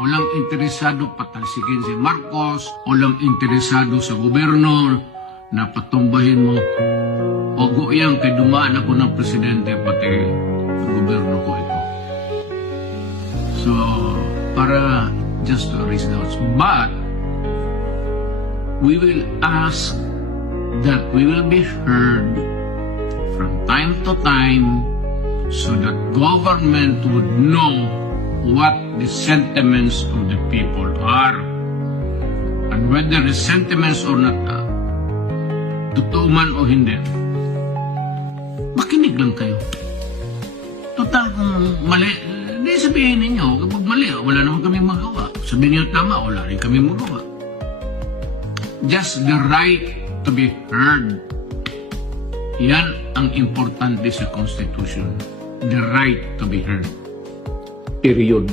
Walang interesado patalsikin si Marcos, walang interesado sa gobyerno na patumbahin mo. Ogo yan kay dumaan ako ng presidente pati gobyerno ko ito. So, para just to raise doubts. But, we will ask that we will be heard from time to time so that government would know what the sentiments of the people are. And whether the sentiments or not, totoo man o hindi, makinig lang kayo. Total kung mali, hindi sabihin ninyo, kapag mali, wala naman kami magawa. Sabihin niyo tama, wala rin kami magawa. Just the right to be heard. Yan ang importante sa Constitution. The right to be heard. Period.